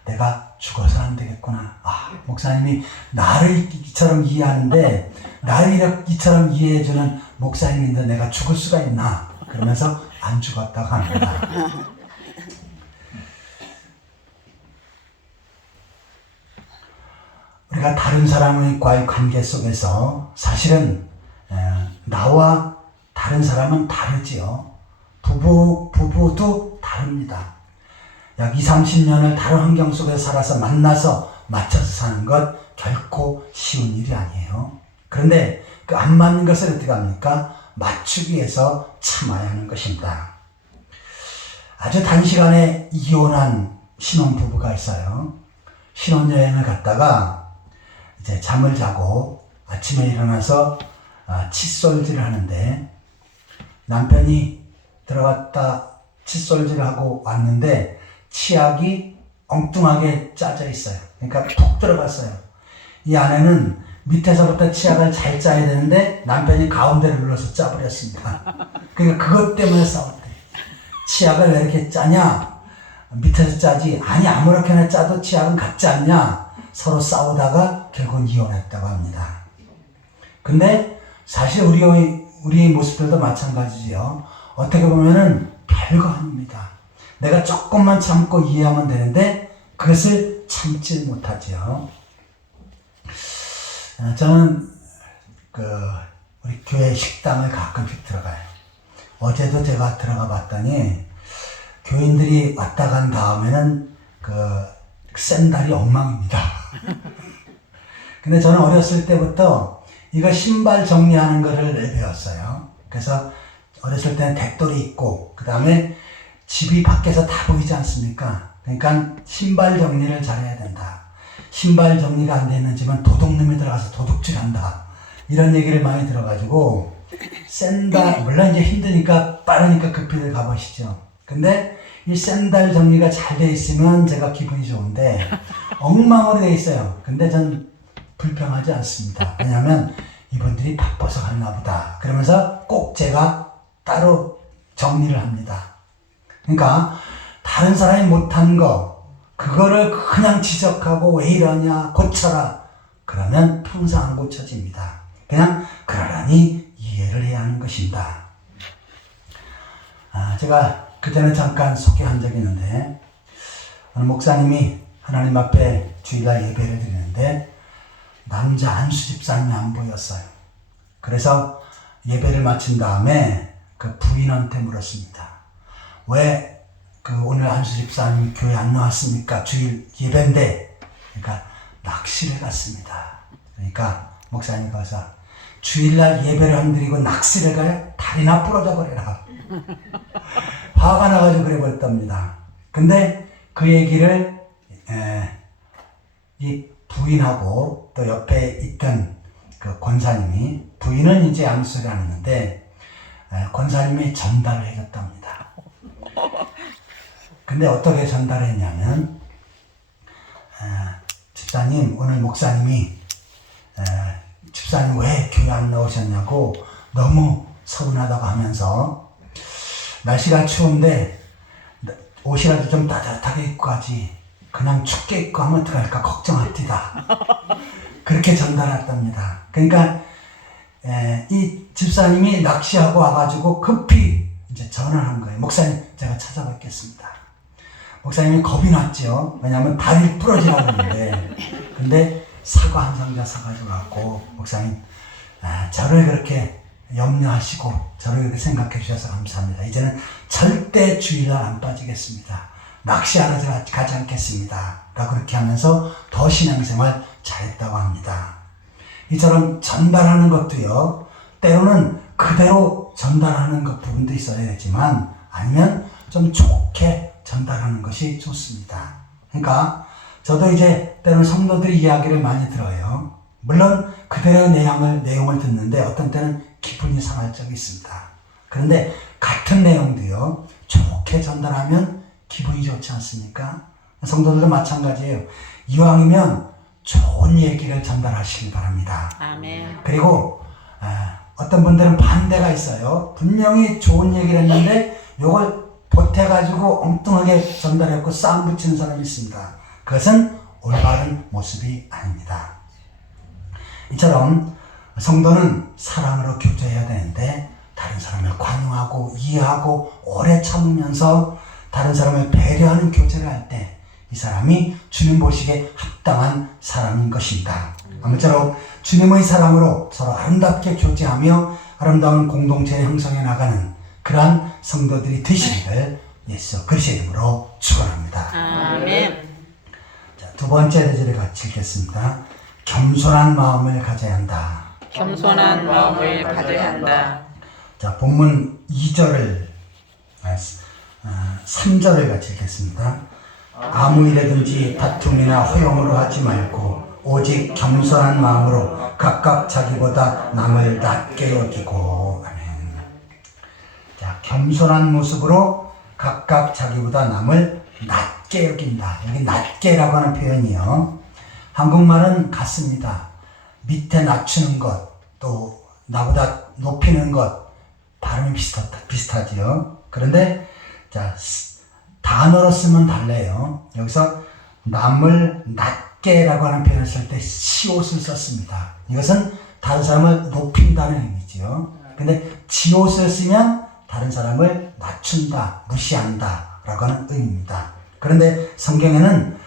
내가 죽어서는 안 되겠구나. 목사님이 나를 이처럼 이해하는데 나를 이처럼 이해해주는 목사님인데 내가 죽을 수가 있나. 그러면서 안 죽었다고 합니다. 우리가 다른 사람과의 관계 속에서 사실은 나와 다른 사람은 다르지요. 부부도 다릅니다. 약 20, 30년을 다른 환경 속에 살아서 만나서 맞춰서 사는 것 결코 쉬운 일이 아니에요. 그런데 그 안 맞는 것을 어떻게 합니까? 맞추기 위해서 참아야 하는 것입니다. 아주 단시간에 이혼한 신혼부부가 있어요. 신혼여행을 갔다가 이제 잠을 자고 아침에 일어나서 칫솔질을 하는데 남편이 들어갔다 칫솔질을 하고 왔는데 치약이 엉뚱하게 짜져 있어요. 그러니까 푹 들어갔어요. 이 아내는 밑에서부터 치약을 잘 짜야 되는데 남편이 가운데를 눌러서 짜버렸습니다. 그러니까 그것 때문에 싸웠대요. 치약을 왜 이렇게 짜냐? 밑에서 짜지. 아니 아무렇게나 짜도 치약은 같지 않냐? 서로 싸우다가 결국은 이혼했다고 합니다. 근데 사실 우리의 모습들도 마찬가지지요. 어떻게 보면은 별거 아닙니다. 내가 조금만 참고 이해하면 되는데 그것을 참지 못하지요. 저는 우리 교회 식당을 가끔씩 들어가요. 어제도 제가 들어가 봤더니 교인들이 왔다 간 다음에는 샌달이 엉망입니다. 근데 저는 어렸을 때부터 이거 신발 정리하는 거를 배웠어요. 그래서 어렸을 때는 댁돌이 있고 그 다음에 집이 밖에서 다 보이지 않습니까? 그러니까 신발 정리를 잘해야 된다. 신발 정리가 안 되는 집은 도둑놈이 들어가서 도둑질한다. 이런 얘기를 많이 들어가지고 샌달, 물론 이제 힘드니까 빠르니까 급히들 가보시죠. 근데 이 샌달 정리가 잘 돼 있으면 제가 기분이 좋은데 엉망으로 돼 있어요. 근데 전 불평하지 않습니다. 왜냐하면 이분들이 바빠서 갔나 보다. 그러면서 꼭 제가 따로 정리를 합니다. 그러니까 다른 사람이 못한 거 그거를 그냥 지적하고 왜 이러냐 고쳐라 그러면 평생 안 고쳐집니다. 그냥 그러려니 이해를 해야 하는 것입니다. 제가 그전에 잠깐 소개한 적이 있는데 어느 목사님이 하나님 앞에 주일날 예배를 드리는데 남자 안수 집사님이 안 보였어요. 그래서 예배를 마친 다음에 그 부인한테 물었습니다. 왜 오늘 안수 집사님 교회 안 나왔습니까? 주일 예배인데. 그러니까 낚시를 갔습니다. 그러니까 목사님이 가서 주일날 예배를 안 드리고 낚시를 가요? 다리나 부러져 버려라. 화가 나가지고 그래 버렸답니다. 근데 그 얘기를 이 부인하고 또 옆에 있던 그 권사님이 부인은 이제 아무 소리 안 했는데 권사님이 전달을 해줬답니다. 근데 어떻게 전달했냐면 집사님 오늘 목사님이 집사님 왜 교회 안 나오셨냐고 너무 서운하다고 하면서 날씨가 추운데 옷이라도 좀 따뜻하게 입고 가지 그냥 춥게 입고 하면 어떡할까 걱정합니다. 그렇게 전달했답니다. 그러니까 이 집사님이 낚시하고 와가지고 급히 이제 전화를 한 거예요. 목사님 제가 찾아뵙겠습니다. 목사님이 겁이 났죠. 왜냐하면 다리 부러지라고 했는데 근데 사과 한 상자 사가지고 왔고 목사님 저를 그렇게 염려하시고 저를 그렇게 생각해 주셔서 감사합니다. 이제는 절대 주일날 안 빠지겠습니다. 낚시하러 가지 않겠습니다. 라고 그렇게 하면서 더 신앙생활 잘했다고 합니다. 이처럼 전달하는 것도요. 때로는 그대로 전달하는 것 부분도 있어야 되지만 아니면 좀 좋게 전달하는 것이 좋습니다. 그러니까 저도 이제 때로는 성도들의 이야기를 많이 들어요. 물론 그대로 내용을 듣는데 어떤 때는 기분이 상할 적이 있습니다. 그런데 같은 내용도요. 좋게 좋게 전달하면 기분이 좋지 않습니까? 성도들도 마찬가지예요. 이왕이면 좋은 얘기를 전달하시길 바랍니다. 아멘. 그리고 어떤 분들은 반대가 있어요. 분명히 좋은 얘기를 했는데 이걸 보태가지고 엉뚱하게 전달했고 싸움 붙이는 사람이 있습니다. 그것은 올바른 모습이 아닙니다. 이처럼 성도는 사랑으로 교제해야 되는데 다른 사람을 관용하고 이해하고 오래 참으면서 다른 사람을 배려하는 교제를 할 때 이 사람이 주님 보시기에 합당한 사람인 것입니다. 아무쪼록 주님의 사랑으로 서로 아름답게 교제하며 아름다운 공동체를 형성해 나가는 그러한 성도들이 되시기를 예수 그리스도의 이름으로 축원합니다. 아멘. 자, 두 번째 대절을 같이 읽겠습니다. 겸손한 마음을 가져야 한다. 겸손한 마음을 가져야 한다. 자, 본문 2절을 3절을 같이 읽겠습니다. 아무 일에든지 다툼이나 허용으로 하지 말고 오직 겸손한 마음으로 각각 자기보다 남을 낮게 여기고. 아멘. 자, 겸손한 모습으로 각각 자기보다 남을 낮게 여긴다. 여기 낮게라고 하는 표현이요. 한국말은 같습니다. 밑에 낮추는 것, 또 나보다 높이는 것, 발음이 비슷하지요. 그런데 자, 단어로 쓰면 달라요. 여기서 남을 낮게라고 하는 표현을 쓸 때 시옷을 썼습니다. 이것은 다른 사람을 높인다는 의미지요. 근데 지옷을 쓰면 다른 사람을 낮춘다, 무시한다 라고 하는 의미입니다. 그런데 성경에는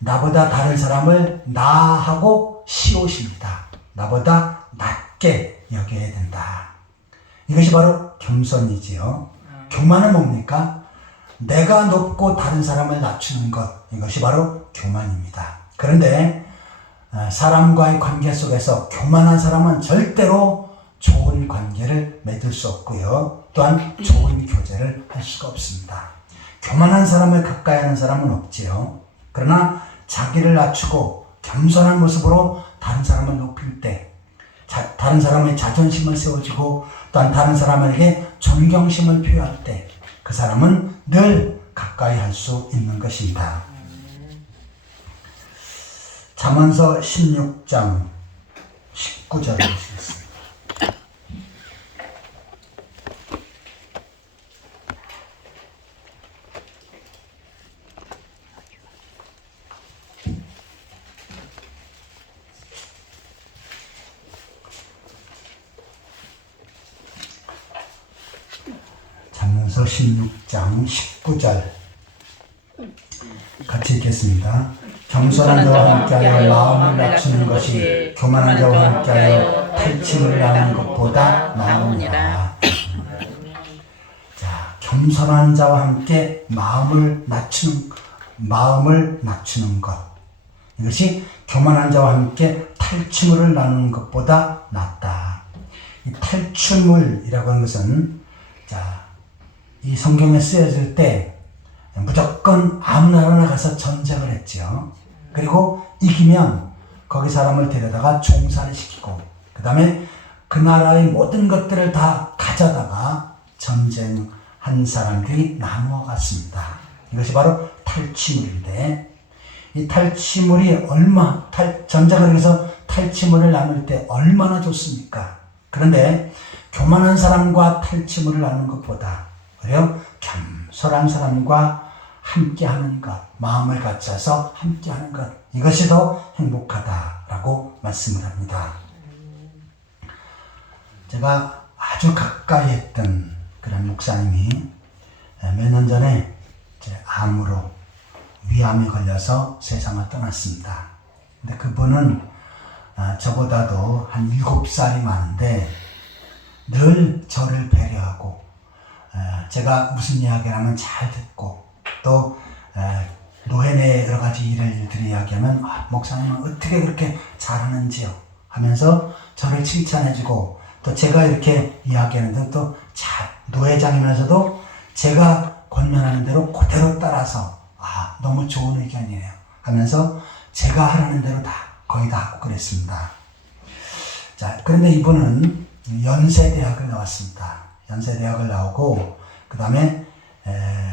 나보다 다른 사람을 나하고 시옷입니다. 나보다 낮게 여겨야 된다. 이것이 바로 겸손이지요. 교만은 뭡니까? 내가 높고 다른 사람을 낮추는 것, 이것이 바로 교만입니다. 그런데 사람과의 관계 속에서 교만한 사람은 절대로 좋은 관계를 맺을 수 없고요. 또한 좋은 교제를 할 수가 없습니다. 교만한 사람을 가까이 하는 사람은 없지요. 그러나 자기를 낮추고 겸손한 모습으로 다른 사람을 높일 때, 다른 사람의 자존심을 세워주고 또한 다른 사람에게 존경심을 표할 때 그 사람은 늘 가까이 할 수 있는 것입니다. 잠언서 16장 19절을 보시겠습니다. 잠언서 16장 19절 같이 읽겠습니다. 겸손한 자와 함께하여 마음을 낮추는 것이 교만한 자와 함께하여 탈취를 나는 것보다 나으니라. 자, 겸손한 자와 함께 마음을 낮추는 것, 이것이 교만한 자와 함께 탈취물을 나누는 것보다 낫다. 이 탈취물이라고 하는 것은 이 성경에 쓰여질 때 무조건 아무 나라나 가서 전쟁을 했죠. 그리고 이기면 거기 사람을 데려다가 종살이 시키고 그 다음에 그 나라의 모든 것들을 다 가져다가 전쟁한 사람들이 나누어 갔습니다. 이것이 바로 탈취물인데 이 탈취물이 전쟁을 해서 탈취물을 나눌 때 얼마나 좋습니까? 그런데 교만한 사람과 탈취물을 나누는 것보다 그래요? 겸손한 사람과 함께하는 것, 마음을 갖춰서 함께하는 것, 이것이 더 행복하다라고 말씀을 합니다. 제가 아주 가까이 했던 그런 목사님이 몇 년 전에 암으로 위암에 걸려서 세상을 떠났습니다. 근데 그분은 저보다도 한 7살이 많은데 늘 저를 배려하고 제가 무슨 이야기를 하면 잘 듣고 또 노회내 여러 가지 일들을 이야기하면 목사님은 어떻게 그렇게 잘하는지요 하면서 저를 칭찬해주고 또 제가 이렇게 이야기하는 또 잘 노회장이면서도 제가 권면하는 대로 그대로 따라서 너무 좋은 의견이에요 하면서 제가 하라는 대로 거의 다 하고 그랬습니다. 자, 그런데 이분은 연세대학을 나왔습니다. 연세대학을 나오고 그 다음에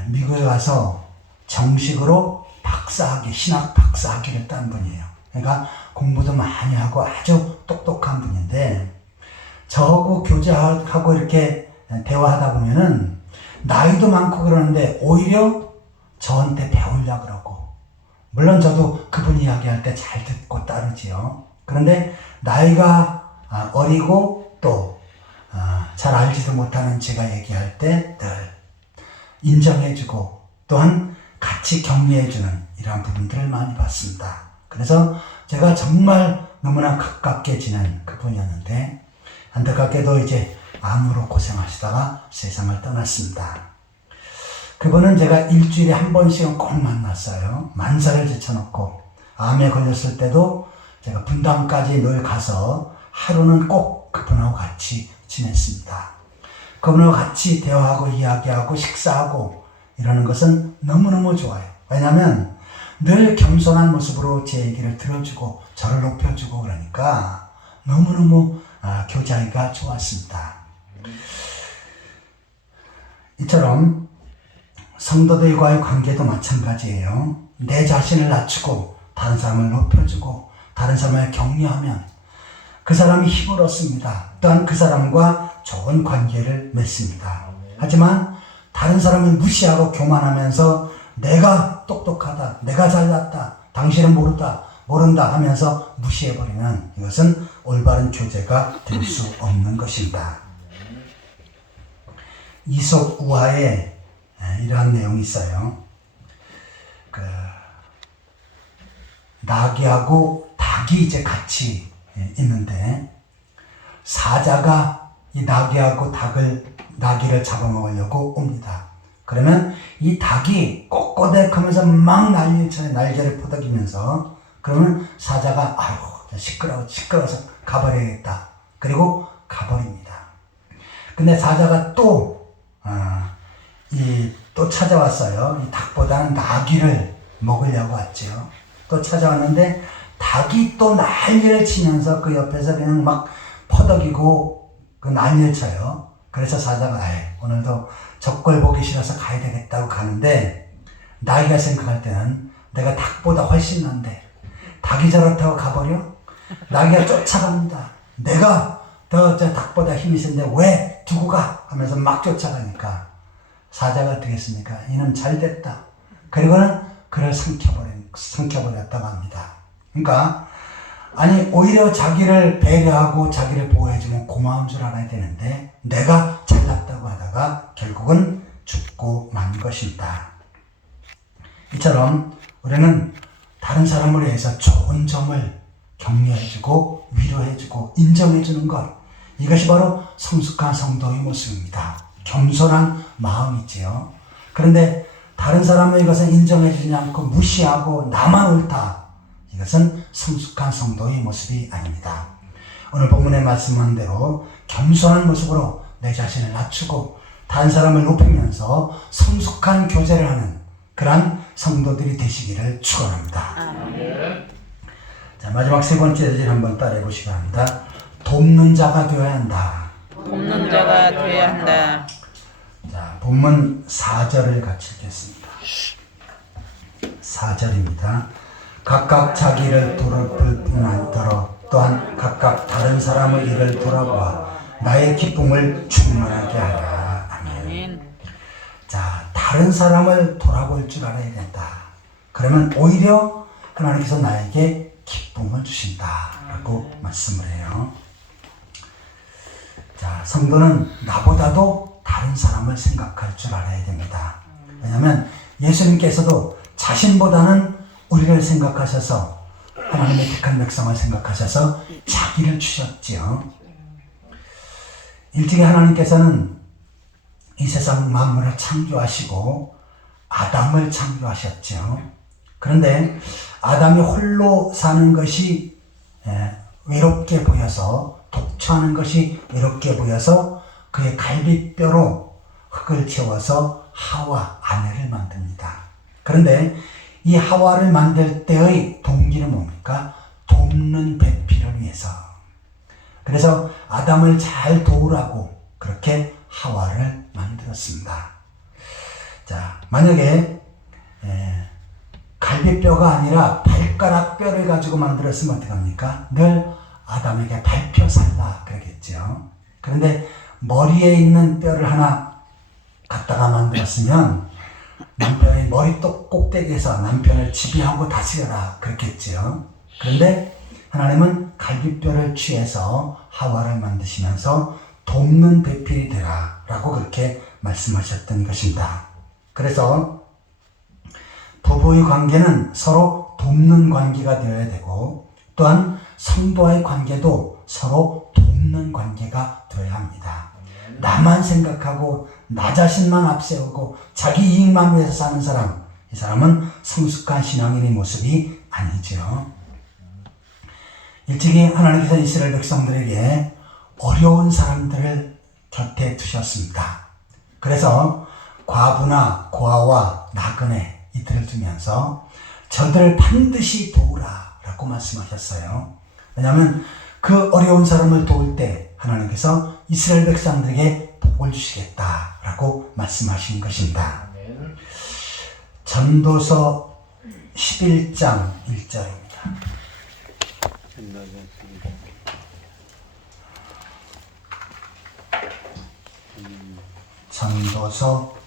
미국에 가서 정식으로 박사학위, 신학 박사학위를 딴 분이에요. 그러니까 공부도 많이 하고 아주 똑똑한 분인데 저하고 교제하고 이렇게 대화하다 보면은 나이도 많고 그러는데 오히려 저한테 배우려고 그러고, 물론 저도 그분 이야기할 때 잘 듣고 따르지요. 그런데 나이가 어리고 또 잘 알지도 못하는 제가 얘기할 때 늘 인정해주고 또한 같이 격려해주는 이러한 부분들을 많이 봤습니다. 그래서 제가 정말 너무나 가깝게 지낸 그분이었는데 안타깝게도 이제 암으로 고생하시다가 세상을 떠났습니다. 그분은 제가 일주일에 한 번씩은 꼭 만났어요. 만사를 제쳐놓고 암에 걸렸을 때도 제가 분당까지 늘 가서 하루는 꼭 그분하고 같이 지냈습니다. 그분하고 같이 대화하고 이야기하고 식사하고 이러는 것은 너무너무 좋아요. 왜냐하면 늘 겸손한 모습으로 제 얘기를 들어주고 저를 높여주고 그러니까 너무너무 교제하기가 좋았습니다. 이처럼 성도들과의 관계도 마찬가지예요. 내 자신을 낮추고 다른 사람을 높여주고 다른 사람을 격려하면 그 사람이 힘을 얻습니다. 또한 그 사람과 좋은 관계를 맺습니다. 하지만 다른 사람을 무시하고 교만하면서 내가 똑똑하다, 내가 잘났다, 당신은 모른다 하면서 무시해버리면 이것은 올바른 교제가 될 수 없는 것입니다. 이솝 우화에 이러한 내용이 있어요. 나귀하고 닭이 이제 같이 있는데 사자가 이 나귀하고 나귀를 잡아먹으려고 옵니다. 그러면 이 닭이 꼬꼬댁하면서 막 날개를 포덕이면서 그러면 사자가 시끄러워서 가버려야겠다. 그리고 가버립니다. 근데 사자가 또 찾아왔어요. 이 닭보다는 나귀를 먹으려고 왔죠. 또 찾아왔는데 닭이 또 난리를 치면서 그 옆에서 그냥 막 퍼덕이고 그 난리를 쳐요. 그래서 사자가 오늘도 적걸 보기 싫어서 가야 되겠다고 가는데 나귀가 생각할 때는 내가 닭보다 훨씬 난데 닭이 저렇다고 가버려? 나귀가 쫓아갑니다. 내가 더 닭보다 힘이 센데 왜 두고 가? 하면서 막 쫓아가니까 사자가 어떻게 했습니까? 이놈 잘됐다. 그리고는 그를 삼켜버렸다고 합니다. 그러니까 오히려 자기를 배려하고 자기를 보호해주면 고마운 줄 알아야 되는데 내가 잘났다고 하다가 결국은 죽고 만 것입니다. 이처럼 우리는 다른 사람을 위해서 좋은 점을 격려해주고 위로해주고 인정해주는 것, 이것이 바로 성숙한 성도의 모습입니다. 겸손한 마음이지요. 그런데 다른 사람은 이것을 인정해주지 않고 무시하고 나만 옳다, 이것은 성숙한 성도의 모습이 아닙니다. 오늘 본문에 말씀한 대로 겸손한 모습으로 내 자신을 낮추고 다른 사람을 높이면서 성숙한 교제를 하는 그러한 성도들이 되시기를 축원합니다. 자, 마지막 세 번째 예절 한번 따라해 보시기 바랍니다. 돕는 자가 되어야 한다. 돕는 자가 되어야 한다. 자, 본문 4절을 같이 읽겠습니다. 4절입니다. 각각 자기를 돌아볼 뿐 아니더러 또한 각각 다른 사람의 일을 돌아보아 나의 기쁨을 충만하게 하라. 아멘. 자, 다른 사람을 돌아볼 줄 알아야 된다. 그러면 오히려 하나님께서 나에게 기쁨을 주신다라고 말씀을 해요. 자, 성도는 나보다도 다른 사람을 생각할 줄 알아야 됩니다. 왜냐하면 예수님께서도 자신보다는 우리를 생각하셔서 하나님의 택한 백성을 생각하셔서 자기를 주셨지요. 일찍이 하나님께서는 이 세상 만물을 창조하시고 아담을 창조하셨죠. 그런데 아담이 홀로 사는 것이 외롭게 보여서, 독처하는 것이 외롭게 보여서 그의 갈비뼈로 흙을 채워서 하와 아내를 만듭니다. 그런데 이 하와를 만들 때의 동기는 뭡니까? 돕는 배필을 위해서. 그래서 아담을 잘 도우라고 그렇게 하와를 만들었습니다. 자, 만약에 갈비뼈가 아니라 발가락 뼈를 가지고 만들었으면 어떡합니까? 늘 아담에게 발뼈 살라 그러겠죠. 그런데 머리에 있는 뼈를 하나 갖다가 만들었으면 남편의 머리똑 꼭대기에서 남편을 지배하고 다스려라 그랬겠죠. 그런데 하나님은 갈비뼈를 취해서 하와를 만드시면서 돕는 배필이 되라 라고 그렇게 말씀하셨던 것입니다. 그래서 부부의 관계는 서로 돕는 관계가 되어야 되고 또한 성도와의 관계도 서로 돕는 관계가 되어야 합니다. 나만 생각하고 나 자신만 앞세우고 자기 이익만 위해서 사는 사람, 이 사람은 성숙한 신앙인의 모습이 아니죠. 일찍이 하나님께서 이스라엘 백성들에게 어려운 사람들을 곁에 두셨습니다. 그래서 과부나 고아와 나그네 이들을 두면서 저들을 반드시 도우라 라고 말씀하셨어요. 왜냐하면 그 어려운 사람을 도울 때 하나님께서 이스라엘 백성들에게 복을 주시겠다 라고 말씀하신 것입니다. 전도서 11장 1절입니다. 전도서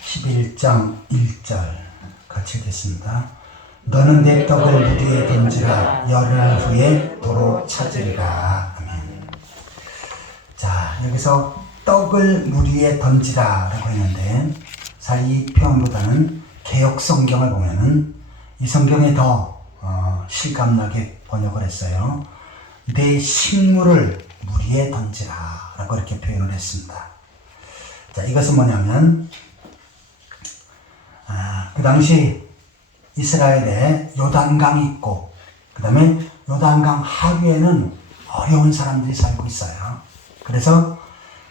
11장 1절 같이 읽겠습니다. 너는 내 떡을 물 위에 던지라 열흘 후에 도로 찾으리라. 아멘. 자, 여기서 떡을 물 위에 던지라 라고 했는데 사실 이 표현보다는 개역 성경을 보면은 이 성경에 더 실감나게 번역을 했어요. 내 식물을 물 위에 던지라 라고 이렇게 표현을 했습니다. 자, 이것은 뭐냐면 그 당시 이스라엘에 요단강이 있고 그 다음에 요단강 하류에는 어려운 사람들이 살고 있어요. 그래서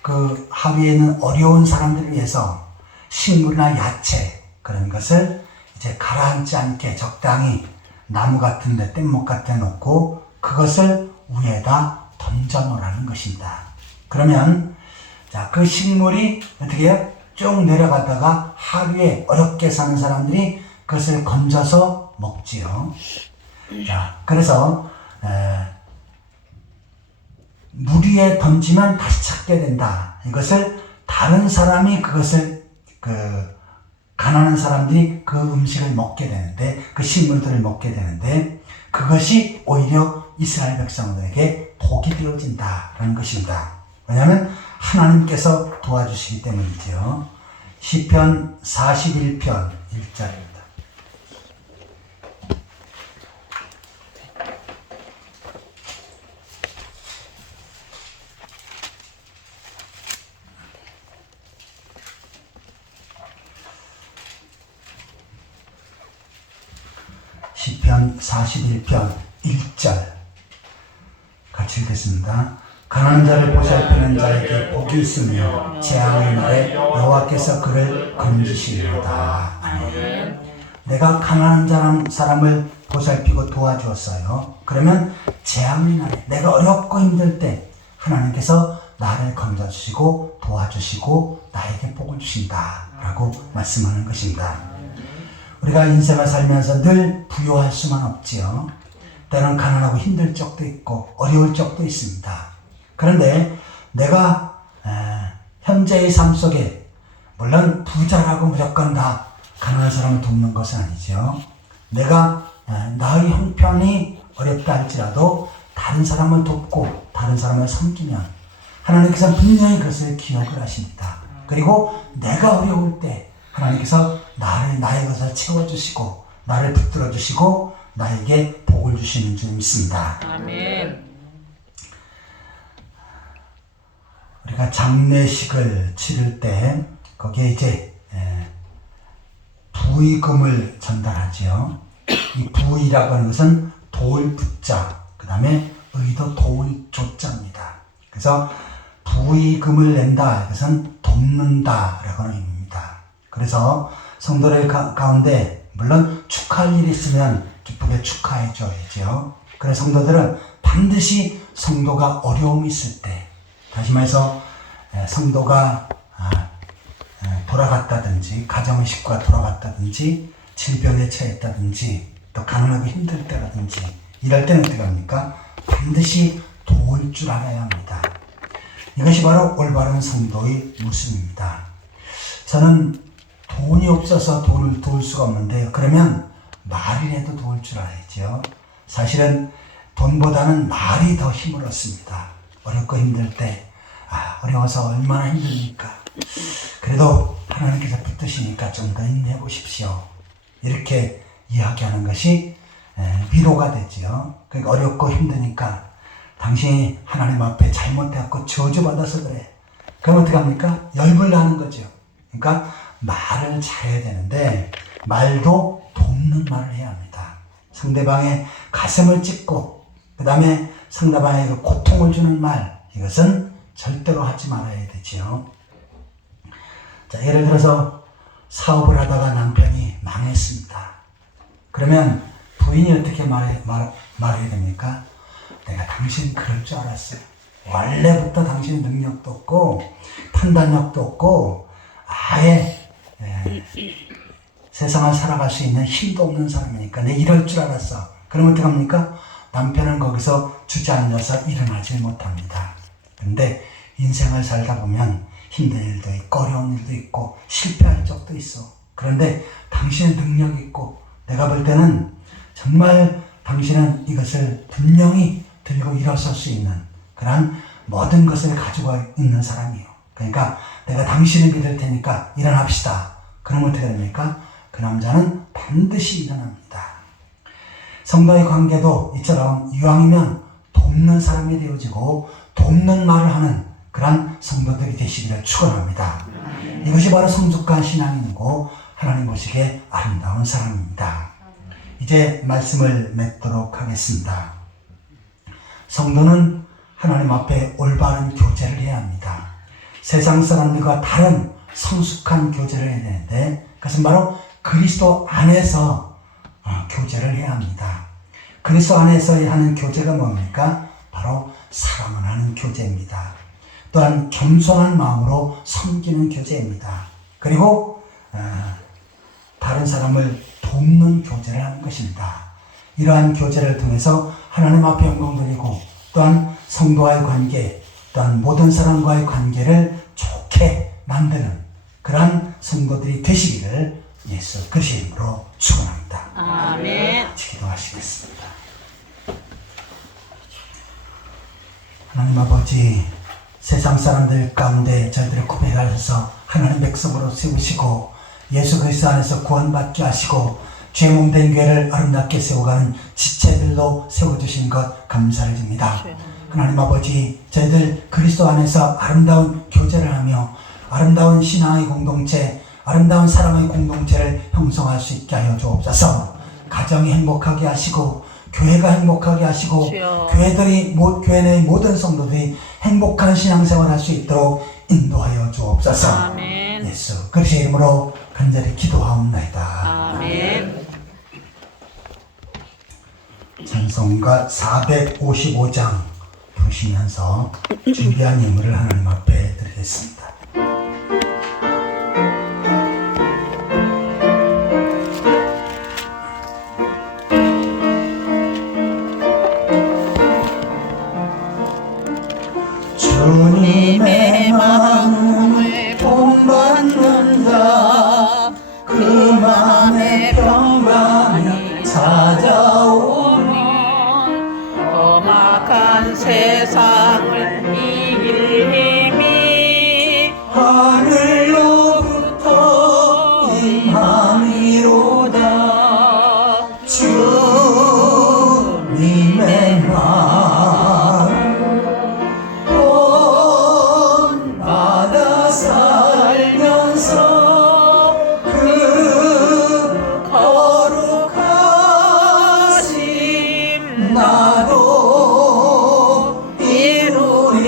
그 하류에 있는 어려운 사람들을 위해서 식물이나 야채 그런 것을 이제 가라앉지 않게 적당히 나무 같은 데 뗏목 같은 데 놓고 그것을 위에다 던져 놓으라는 것입니다. 그러면 자, 그 식물이 어떻게 해요? 쭉 내려가다가 하류에 어렵게 사는 사람들이 그것을 건져서 먹지요. 자, 그래서 물 위에 던지면 다시 찾게 된다. 이것을 다른 사람이 그것을 가난한 사람들이 그 음식을 먹게 되는데 그 식물들을 먹게 되는데 그것이 오히려 이스라엘 백성들에게 복이 되어진다라는 것입니다. 왜냐하면 하나님께서 도와주시기 때문이죠. 시편 41편 1절입니다. 시편 41편 1절 같이 읽겠습니다. 가난한 자를 보살피는 자에게 복이 있으며 재앙의 날에 여호와께서 그를 건지시리로다. 아멘. 내가 가난한 사람을 보살피고 도와주었어요. 그러면 재앙의 날에 내가 어렵고 힘들 때 하나님께서 나를 건져주시고 도와주시고 나에게 복을 주신다 라고 말씀하는 것입니다. 우리가 인생을 살면서 늘 부유할 수만 없지요. 때는 가난하고 힘들 적도 있고 어려울 적도 있습니다. 그런데 내가 현재의 삶 속에 물론 부자라고 무조건 다 가난한 사람을 돕는 것은 아니죠. 내가 나의 형편이 어렵다 할지라도 다른 사람을 돕고 다른 사람을 섬기면 하나님께서 분명히 그것을 기억을 하십니다. 그리고 내가 어려울 때 하나님께서 나의 것을 채워주시고 나를 붙들어 주시고 나에게 복을 주시는 줄 믿습니다. 아멘. 우리가 장례식을 치를 때 거기에 이제 부의금을 전달하지요. 이 부의라고 하는 것은 도울 부자, 그 다음에 의도 도울 조자입니다. 그래서 부의금을 낸다, 이것은 돕는다라고 하는 의미입니다. 그래서 성도들 가운데 물론 축하할 일이 있으면 기쁘게 축하해 줘야죠. 그래서 성도들은 반드시 성도가 어려움이 있을 때, 다시 말해서 성도가 돌아갔다든지, 가정의 식구가 돌아갔다든지, 질병에 처했다든지, 또 가난하고 힘들 때라든지, 이럴 때는 어떻게 합니까? 반드시 도울 줄 알아야 합니다. 이것이 바로 올바른 성도의 모습입니다. 저는 돈이 없어서 돈을 도울 수가 없는데, 그러면 말이라도 도울 줄 알아야죠. 사실은 돈보다는 말이 더 힘을 얻습니다. 어렵고 힘들 때, 어려워서 얼마나 힘듭니까? 그래도 하나님께서 붙드시니까 좀 더 힘내 보십시오. 이렇게 이야기하는 것이 위로가 되지요. 그러니까 어렵고 힘드니까 당신이 하나님 앞에 잘못해갖고 저주받아서 그래. 그럼 어떻게 합니까? 열불나는 거죠. 그러니까 말을 잘해야 되는데, 말도 돕는 말을 해야 합니다. 상대방의 가슴을 찢고, 그 다음에 상대방에게 고통을 주는 말, 이것은 절대로 하지 말아야 되지요. 자, 예를 들어서 사업을 하다가 남편이 망했습니다. 그러면 부인이 어떻게 말해야 됩니까? 내가 당신 그럴 줄 알았어요. 원래부터 당신 능력도 없고 판단력도 없고 아예 세상을 살아갈 수 있는 힘도 없는 사람이니까 내가 이럴 줄 알았어. 그러면 어떻게 합니까? 남편은 거기서 주저앉아서 일어나질 못합니다. 그런데 인생을 살다 보면 힘든 일도 있고 어려운 일도 있고 실패할 적도 있어. 그런데 당신의 능력이 있고 내가 볼 때는 정말 당신은 이것을 분명히 들고 일어설 수 있는 그런 모든 것을 가지고 있는 사람이에요. 그러니까 내가 당신을 믿을 테니까 일어납시다. 그러면 어떻게 됩니까? 그 남자는 반드시 일어납니다. 성도의 관계도 이처럼 이왕이면 돕는 사람이 되어지고 돕는 말을 하는 그런 성도들이 되시기를 축원합니다. 이것이 바로 성숙한 신앙인이고 하나님 보시기에 아름다운 사람입니다. 이제 말씀을 맺도록 하겠습니다. 성도는 하나님 앞에 올바른 교제를 해야 합니다. 세상 사람들과 다른 성숙한 교제를 해야 되는데 그것은 바로 그리스도 안에서 교제를 해야 합니다. 그리스도 안에서 하는 교제가 뭡니까? 바로 사랑을 하는 교제입니다. 또한 겸손한 마음으로 섬기는 교제입니다. 그리고 다른 사람을 돕는 교제를 하는 것입니다. 이러한 교제를 통해서 하나님 앞에 영광 돌리고 또한 성도와의 관계, 또한 모든 사람과의 관계를 좋게 만드는 그러한 성도들이 되시기를 예수 그리스도의 이름으로 축원합니다. 아멘. 같이 기도하시겠습니다. 하나님 아버지, 세상 사람들 가운데 저희들을 구별하셔서 하나님 백성으로 세우시고 예수 그리스도 안에서 구원받게 하시고 죄 몸된 교회를 아름답게 세워가는 지체들로 세워주신 것 감사를 드립니다. 하나님 아버지, 저희들 그리스도 안에서 아름다운 교제를 하며 아름다운 신앙의 공동체, 아름다운 사랑의 공동체를 형성할 수 있게 하여 주옵소서. 가정이 행복하게 하시고 교회가 행복하게 하시고 교회 내의 모든 성도들이 행복한 신앙생활을 할 수 있도록 인도하여 주옵소서. 아멘. 예수 그리스도의 이름으로 간절히 기도하옵나이다. 아멘. 찬송가 455장 부르시면서 준비한 예물을 하나님 앞에 드리겠습니다. 주님의 마음을 본받는 자, 그 맘에 평강이 찾아오면 험악한 세상을 이길 힘이 하늘로부터 임함이로다. 주님의 마음 본받아 살면서 그 거룩하심 나도 이루리.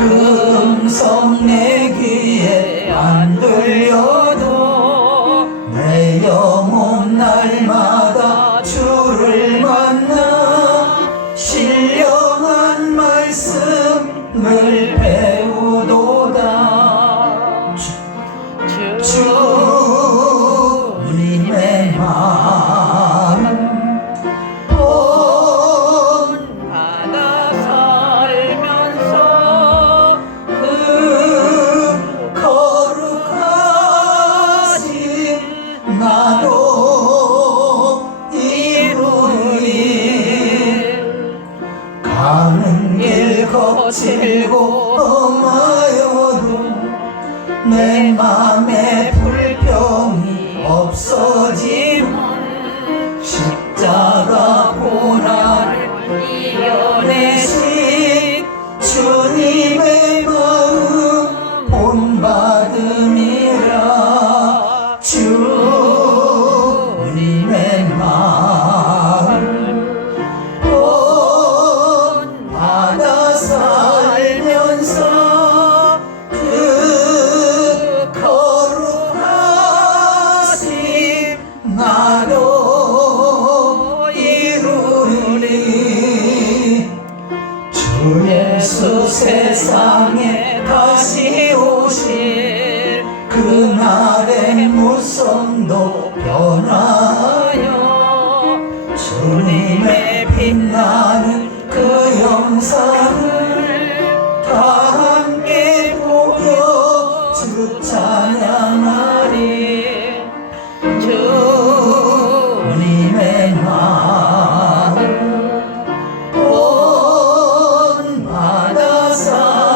그 음성 내 귀에 안 들려도 내 영혼 날마다 주를 만나 신령한 말씀을 배우도다. 주님의 마음 받아 살면서 그 거룩하신 나도 이루리. 가는 길 거칠고 험하여도 내 맘에 불평이 없어지면 십자가 고난을 이겨내신 주님의 마음 본받음이라. 주님의 마음 본받아 살면서 그 거룩하신 나도 이루리. 주 예수 세상에 다시 오실 그날의 무성도 변하여 주님의 빛나는 그 영상을 다 함께 보며 주 찬양하리. 주님의 마음 본받아 살